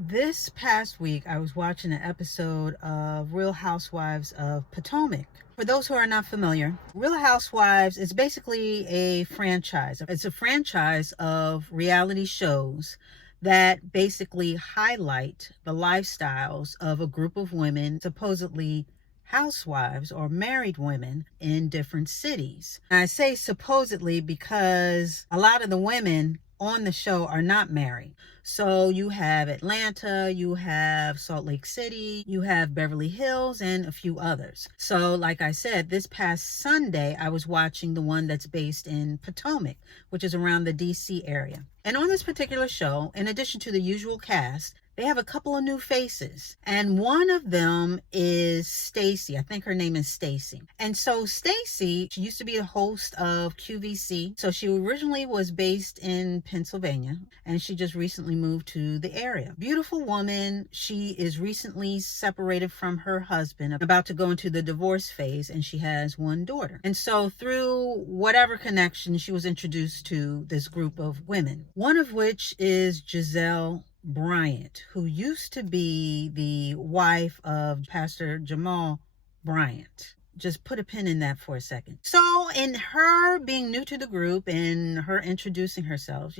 This past week, I was watching an episode of Real Housewives of Potomac. For those who are not familiar, Real Housewives is basically a franchise. It's a franchise of reality shows that basically highlight the lifestyles of a group of women, supposedly housewives or married women in different cities. And I say supposedly because a lot of the women on the show are not married. So you have Atlanta, you have Salt Lake City, you have Beverly Hills, and a few others. So like I said, this past Sunday, I was watching the one that's based in Potomac, which is around the DC area. And on this particular show, in addition to the usual cast, they have a couple of new faces. And one of them is Stacy. I think her name is Stacy. And so Stacy, she used to be a host of QVC. So she originally was based in Pennsylvania, and she just recently moved to the area. Beautiful woman. She is recently separated from her husband, about to go into the divorce phase, and she has one daughter. And so through whatever connection, she was introduced to this group of women, one of which is Giselle Bryant, who used to be the wife of Pastor Jamal Bryant. Just put a pin in that for a second. So in her being new to the group and her introducing herself,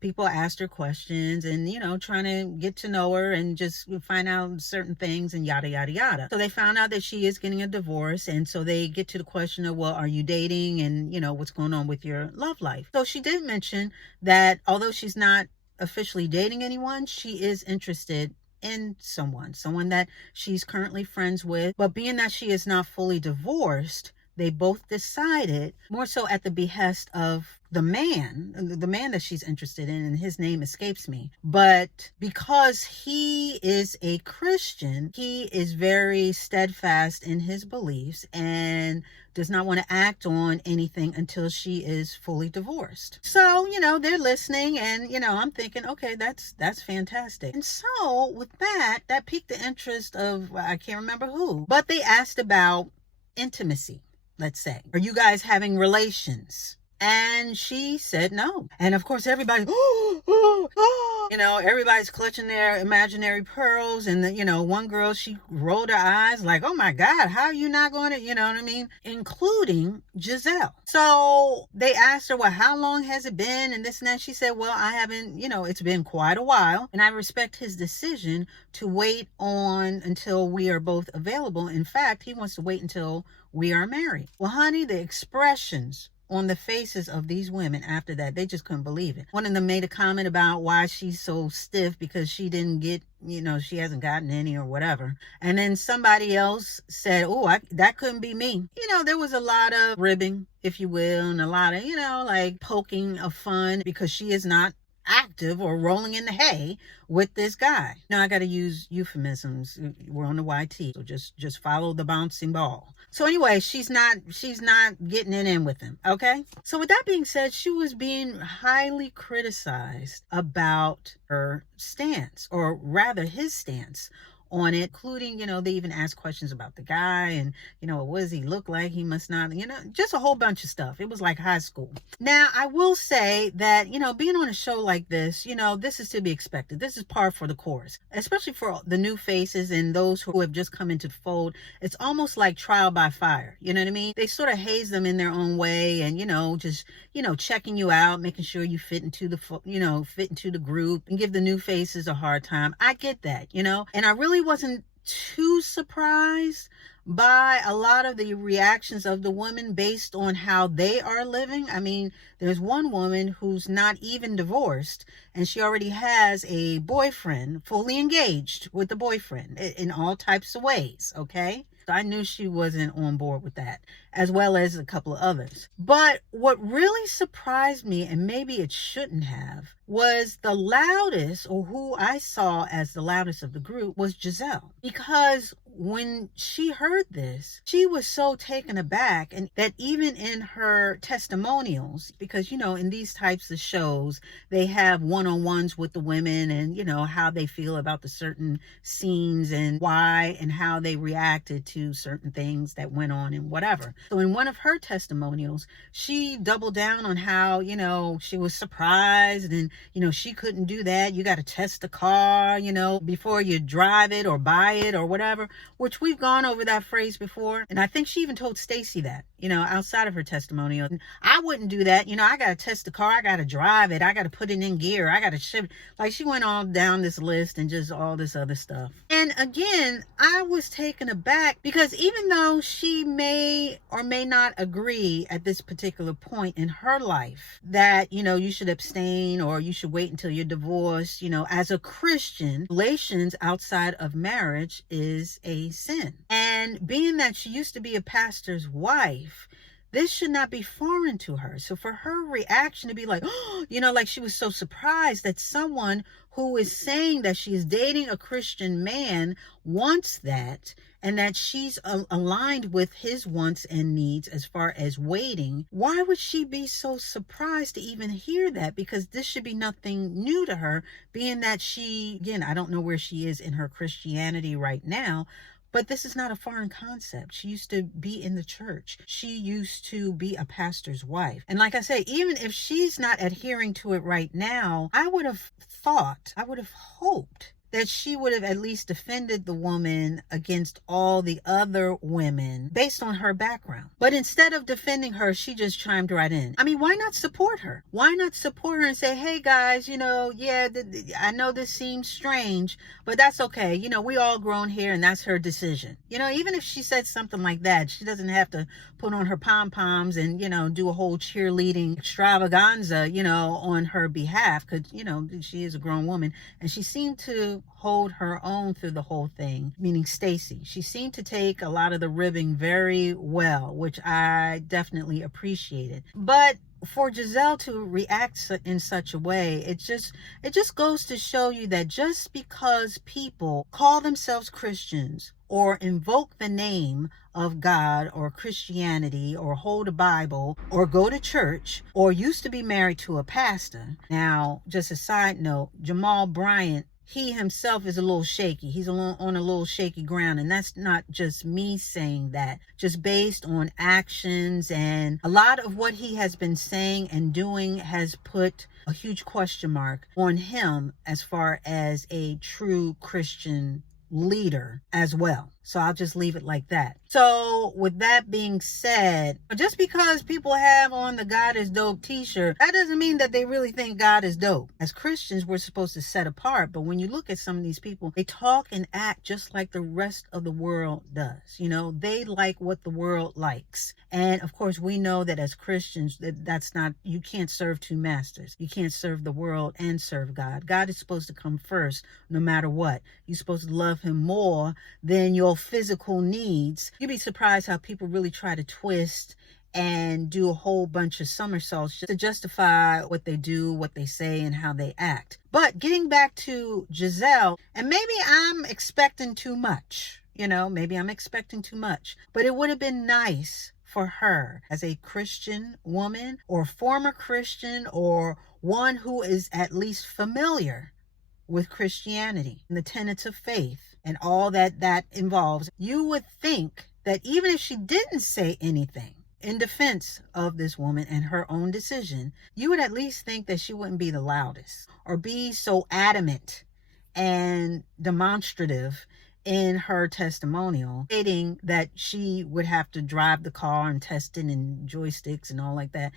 people asked her questions and, trying to get to know her and just find out certain things and yada, yada, yada. So they found out that she is getting a divorce. And so they get to the question of, well, are you dating? And, what's going on with your love life? So she did mention that although she's not officially dating anyone, she is interested in someone that she's currently friends with. But being that she is not fully divorced, they both decided, more so at the behest of the man that she's interested in, and his name escapes me, but because he is a Christian, he is very steadfast in his beliefs and does not want to act on anything until she is fully divorced. So, they're listening, and, I'm thinking, okay, that's fantastic. And so with that piqued the interest of, I can't remember who, but they asked about intimacy. Let's say, are you guys having relations? And she said no. And of course, everybody, everybody's clutching their imaginary pearls. And, one girl, she rolled her eyes like, oh my God, how are you not going to, you know what I mean? Including Giselle. So they asked her, well, how long has it been? And this and that. She said, well, I haven't, it's been quite a while. And I respect his decision to wait on until we are both available. In fact, he wants to wait until we are married. Well, honey, the expressions on the faces of these women after that, they just couldn't believe it. One of them made a comment about why she's so stiff because she didn't get, she hasn't gotten any or whatever. And then somebody else said, oh, that couldn't be me. There was a lot of ribbing, if you will, and a lot of, like poking of fun because she is not active or rolling in the hay with this guy. Now I got to use euphemisms. We're on the YT, so just follow the bouncing ball. So anyway, she's not getting it in with him. Okay. So with that being said, she was being highly criticized about her stance, or rather his stance on it, including, they even asked questions about the guy and, what does he look like? He must not, just a whole bunch of stuff. It was like high school. Now, I will say that, being on a show like this, this is to be expected. This is par for the course, especially for the new faces and those who have just come into the fold. It's almost like trial by fire. You know what I mean? They sort of haze them in their own way and, just, checking you out, making sure you fit into the group and give the new faces a hard time. I get that, and I really wasn't too surprised by a lot of the reactions of the women based on how they are living. I mean, there's one woman who's not even divorced, and she already has a boyfriend, fully engaged with the boyfriend in all types of ways, okay? So I knew she wasn't on board with that, as well as a couple of others. But what really surprised me, and maybe it shouldn't have, was the loudest, or who I saw as the loudest of the group, was Giselle. Because when she heard this, she was so taken aback, and that even in her testimonials, because, in these types of shows, they have one-on-ones with the women and, how they feel about the certain scenes and why and how they reacted to certain things that went on and whatever. So in one of her testimonials, she doubled down on how, she was surprised and, she couldn't do that. You got to test the car, before you drive it or buy it or whatever, which we've gone over that phrase before. And I think she even told Stacy that, outside of her testimonial. I wouldn't do that. I got to test the car. I got to drive it. I got to put it in gear. I got to ship it. Like, she went all down this list and just all this other stuff. And again, I was taken aback because even though she may or may not agree at this particular point in her life that, you should abstain or you should wait until you're divorced, as a Christian, relations outside of marriage is a sin. And being that she used to be a pastor's wife, this should not be foreign to her. So for her reaction to be like, like she was so surprised that someone who is saying that she is dating a Christian man wants that, and that she's aligned with his wants and needs as far as waiting, why would she be so surprised to even hear that? Because this should be nothing new to her, being that she, again, I don't know where she is in her Christianity right now, but this is not a foreign concept. She used to be in the church. She used to be a pastor's wife. And like I say, even if she's not adhering to it right now, I would have hoped that she would have at least defended the woman against all the other women based on her background. But instead of defending her, she just chimed right in. I mean, why not support her? Why not support her and say, hey guys, I know this seems strange, but that's okay. We all grown here and that's her decision. Even if she said something like that, she doesn't have to put on her pom-poms and, do a whole cheerleading extravaganza, on her behalf, because, she is a grown woman and she seemed to hold her own through the whole thing, meaning Stacy. She seemed to take a lot of the ribbing very well, which I definitely appreciated. But for Giselle to react in such a way, it just goes to show you that just because people call themselves Christians or invoke the name of God or Christianity or hold a Bible or go to church or used to be married to a pastor. Now, just a side note, Jamal Bryant, he himself is a little shaky. He's on a little shaky ground. And that's not just me saying that, just based on actions. And a lot of what he has been saying and doing has put a huge question mark on him as far as a true Christian leader as well. So I'll just leave it like that. So with that being said, just because people have on the God is dope t-shirt, that doesn't mean that they really think God is dope. As Christians, we're supposed to set apart. But when you look at some of these people, they talk and act just like the rest of the world does. They like what the world likes. And of course, we know that as Christians, that's not, you can't serve two masters. You can't serve the world and serve God. God is supposed to come first, no matter what. You're supposed to love him more than your physical needs. You'd be surprised how people really try to twist and do a whole bunch of somersaults to justify what they do, what they say, and how they act. But getting back to Giselle, and maybe I'm expecting too much, maybe I'm expecting too much, but it would have been nice for her as a Christian woman or former Christian or one who is at least familiar with Christianity and the tenets of faith and all that involves. You would think that even if she didn't say anything in defense of this woman and her own decision, you would at least think that she wouldn't be the loudest or be so adamant and demonstrative in her testimonial, stating that she would have to drive the car and test it and joysticks and all like that.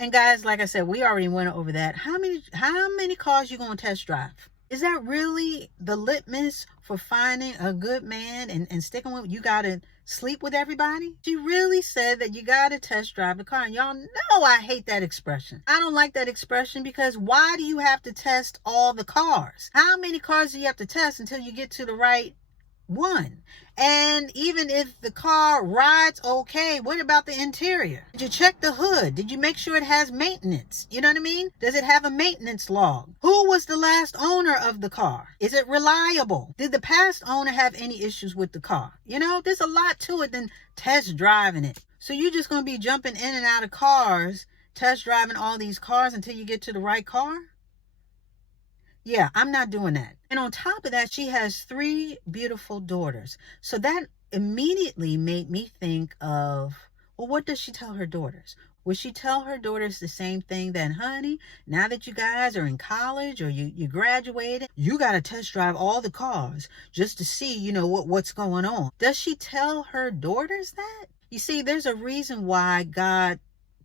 And guys, like I said, we already went over that. How many cars you gonna test drive? Is that really the litmus for finding a good man and sticking with? You gotta sleep with everybody? She really said that you gotta test drive the car. And y'all know I hate that expression. I don't like that expression because why do you have to test all the cars? How many cars do you have to test until you get to the right One. And even if the car rides okay, what about the interior? Did you check the hood? Did you make sure it has maintenance? You know what I mean? Does it have a maintenance log? Who was the last owner of the car? Is it reliable? Did the past owner have any issues with the car? You know, there's a lot to it than test driving it. So you're just going to be jumping in and out of cars, test driving all these cars until you get to the right car? Yeah, I'm not doing that. And on top of that, she has 3 beautiful daughters. So that immediately made me think of, well, what does she tell her daughters? Would she tell her daughters the same thing that, honey, now that you guys are in college or you graduated, you got to test drive all the cars just to see, you know, what's going on? Does she tell her daughters that? You see, there's a reason why God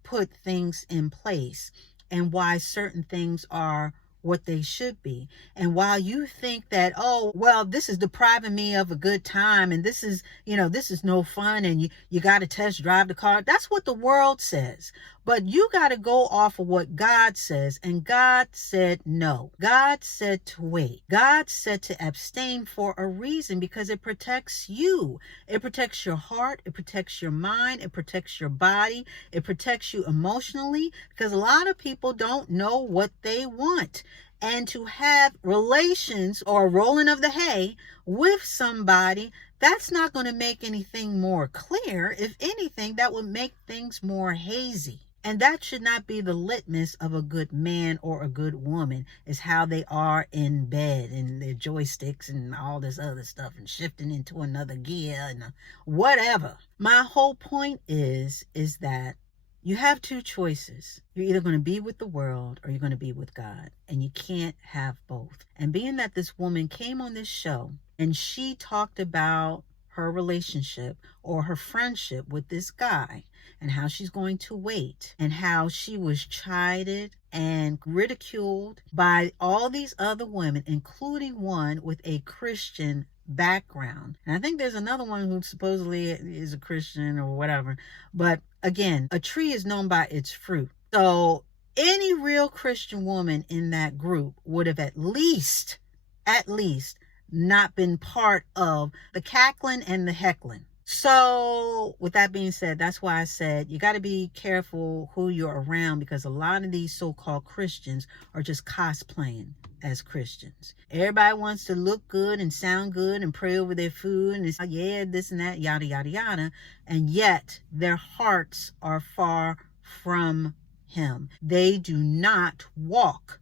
put things in place and why certain things are what they should be. And while you think that, oh, well, this is depriving me of a good time and this is, you know, this is no fun and you got to test drive the car. That's what the world says. But you got to go off of what God says. And God said no. God said to wait. God said to abstain for a reason, because it protects you. It protects your heart. It protects your mind. It protects your body. It protects you emotionally, because a lot of people don't know what they want. And to have relations or rolling of the hay with somebody, that's not going to make anything more clear. If anything, that would make things more hazy. And that should not be the litmus of a good man or a good woman, is how they are in bed and their joysticks and all this other stuff and shifting into another gear and whatever. My whole point is that you have 2 choices. You're either going to be with the world or you're going to be with God. And you can't have both. And being that this woman came on this show and she talked about her relationship or her friendship with this guy and how she's going to wait and how she was chided and ridiculed by all these other women, including one with a Christian background. And I think there's another one who supposedly is a Christian or whatever. But again, a tree is known by its fruit. So any real Christian woman in that group would have at least not been part of the cackling and the heckling. So with that being said, that's why I said you got to be careful who you're around, because a lot of these so-called Christians are just cosplaying as Christians. Everybody wants to look good and sound good and pray over their food and it's, yeah, this and that, yada, yada, yada. And yet their hearts are far from him. They do not walk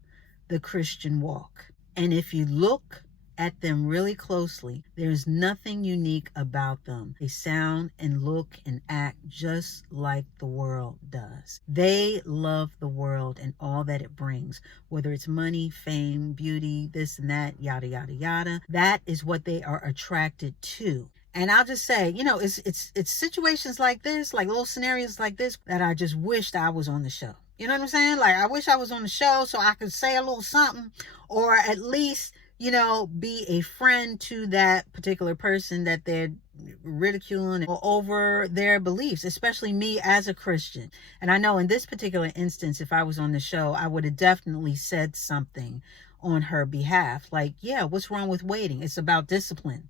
the Christian walk. And if you look at them really closely, there's nothing unique about them. They sound and look and act just like the world does. They love the world and all that it brings, whether it's money, fame, beauty, this and that, yada, yada, yada. That is what they are attracted to. And I'll just say, you know, it's situations like this, like little scenarios like this, that I just wished I was on the show. You know what I'm saying? Like, I wish I was on the show so I could say a little something, or at least, you know, be a friend to that particular person that they're ridiculing over their beliefs, especially me as a Christian. And I know in this particular instance, if I was on the show, I would have definitely said something on her behalf. Like, yeah, what's wrong with waiting? It's about discipline.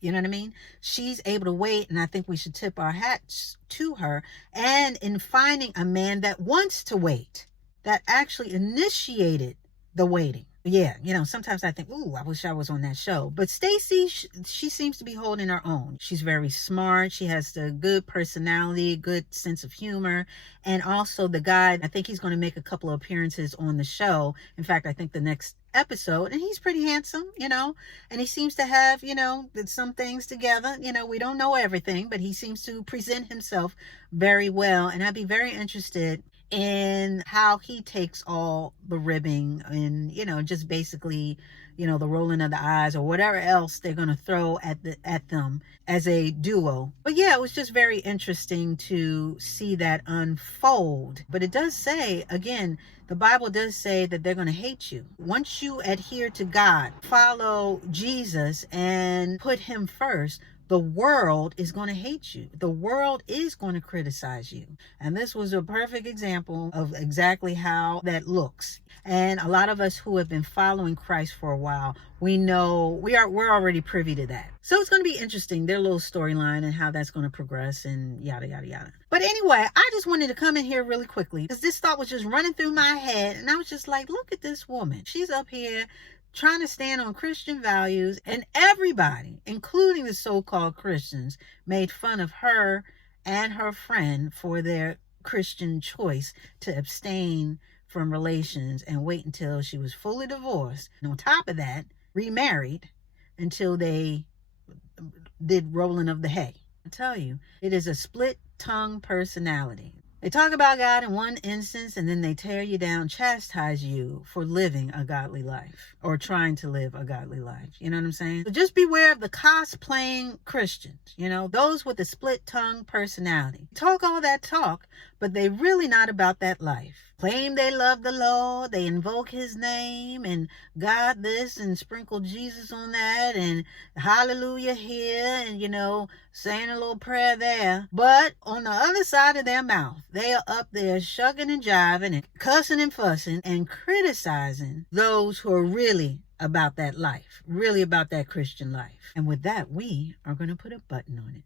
You know what I mean? She's able to wait, and I think we should tip our hats to her. And in finding a man that wants to wait, that actually initiated the waiting. Yeah, you know, sometimes I think, ooh, I wish I was on that show. But Stacy, she seems to be holding her own. She's very smart. She has a good personality, good sense of humor. And also the guy, I think he's going to make a couple of appearances on the show. In fact, I think the next episode, and he's pretty handsome, you know, and he seems to have, you know, some things together. You know, we don't know everything, but he seems to present himself very well. And I'd be very interested in how he takes all the ribbing and, you know, just basically, you know, the rolling of the eyes or whatever else they're going to throw at them as a duo. But yeah, it was just very interesting to see that unfold. But it does say, again, the Bible does say that they're going to hate you. Once you adhere to God, follow Jesus and put him first, the world is going to hate you. The world is going to criticize you. And this was a perfect example of exactly how that looks. And a lot of us who have been following Christ for a while, we know we're already privy to that. So it's going to be interesting, their little storyline and how that's going to progress and yada, yada, yada. But anyway, I just wanted to come in here really quickly because this thought was just running through my head. And I was just like, look at this woman. She's up here trying to stand on Christian values, and everybody, including the so-called Christians, made fun of her and her friend for their Christian choice to abstain from relations and wait until she was fully divorced. And on top of that, remarried until they did rolling of the hay. I tell you, it is a split-tongue personality. They talk about God in one instance and then they tear you down, chastise you for living a godly life or trying to live a godly life. You know what I'm saying? So just beware of the cosplaying Christians, those with a split-tongue personality. Talk all that talk, but they really not about that life. Claim they love the Lord, they invoke his name and God this and sprinkle Jesus on that and hallelujah here and, saying a little prayer there. But on the other side of their mouth, they are up there shucking and jiving and cussing and fussing and criticizing those who are really about that life, really about that Christian life. And with that, we are going to put a button on it.